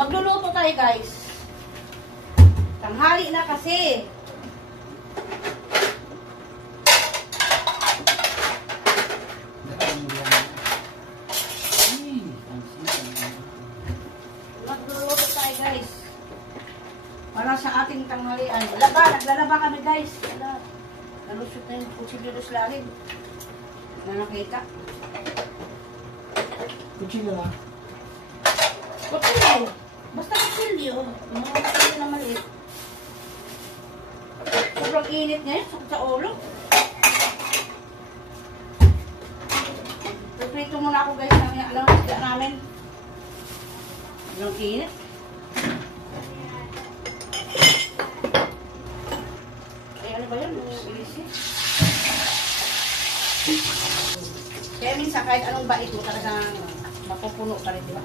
Magluluto tayo guys. Tanghali na kasi. Magluluto tayo guys. Para sa ating tanghalian. Naglalaba kami guys. Nalusot na yung kutsilos lalim. Na nakita. Kuchilyo na? Kuchilyo. Basta kuchilyo. Mga kuchilyo na maliit. Sobrang init ngayon. Sakit sa ulo. Prito muna ako guys. Alam mo, isda namin. Sobrang init. Ay, ano ba yun? Ilisi. Kaya minsan kahit anong bait mo talagang mapupuno ka rin, diba?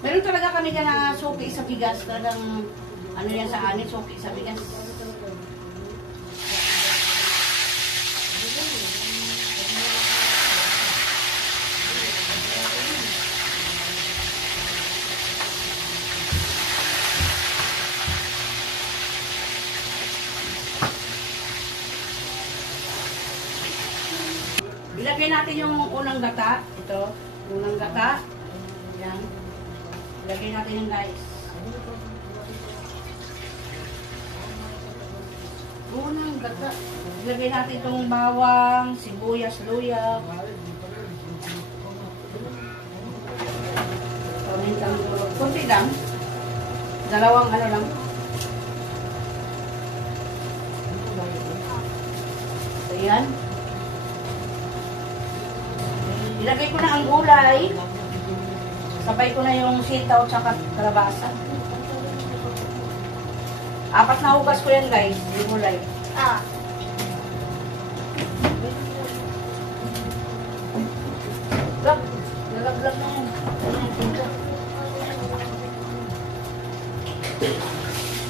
Meron talaga kami ka na suki sa bigas. Talagang ano yan sa amin, suki sa bigas. Ilagay natin yung unang gata. Ito, unang gata. Yan. Ilagay natin yung guys. Unang gata. Ilagay natin itong bawang, sibuyas, luya. Kunti lang. Dalawang ano lang. Ayan. Ilagay ko na ang gulay. Sabay ko na yung sitaw at kalabasa. 4 na hugas ko yan guys, yung gulay. Nalaglag na yan.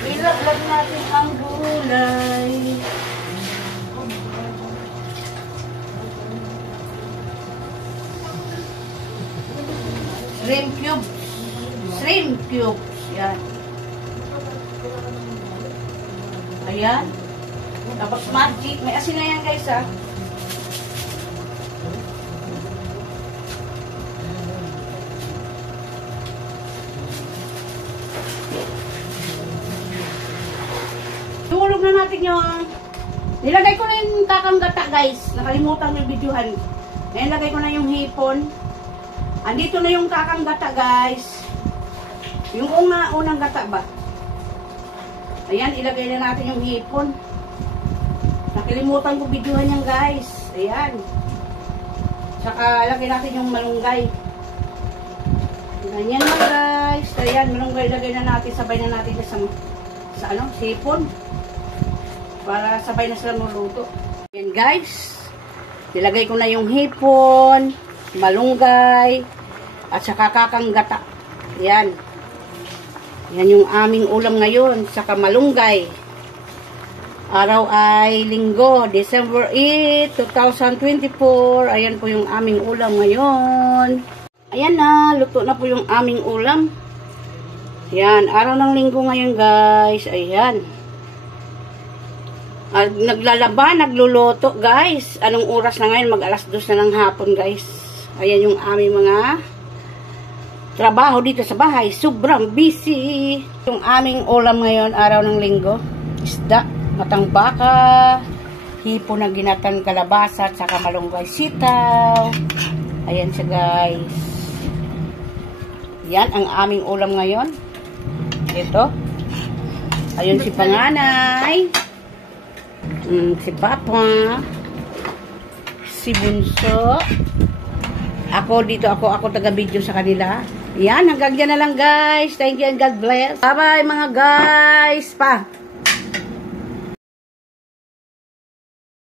Ilaglag natin ang gulay. Shrimp cubes. Shrimp cubes. Yan. Ayan. Tapos magic. May asin na yan guys ha. Tulog na natin yung nilagay ko na yung kakang gata guys. Nakalimutan yung videohan. Ngayon lagay ko na yung hipon. Andito na yung kakang gata guys. Yung unang gata ba? Ayan, ilagay na natin yung hipon. Nakalimutan ko videohan yan guys. Ayan. Saka lagay natin yung malunggay. Ganyan na guys. Ayan, malunggay lagay na natin. Sabay na natin sa ano, hipon. Para sabay na sila maluto. Ayan guys. Ilagay ko na yung hipon, malunggay, at saka kakang gata. Yan. Yan yung aming ulam ngayon. Saka malunggay. Araw ay linggo, December 8, 2024. Ayan po yung aming ulam ngayon. Ayan na, luto na po yung aming ulam. Yan, araw ng linggo ngayon guys. Ayan. Naglalaba, nagluluto guys. Anong oras na ngayon? Mag alas 2 na ng hapon guys. Ayan yung aming mga trabaho dito sa bahay. Sobrang busy. Yung aming ulam ngayon, araw ng linggo. Isda, matang baka, hipon na ginatan kalabasa, at saka malunggay sitaw. Ayan siya guys. Yan ang aming ulam ngayon. Ito. Ayun si panganay. Si Papa. Si Bunso. Ako dito, ako taga-video sa kanila. Yan, hanggang dyan na lang guys. Thank you and God bless. Bye-bye mga guys. Pa.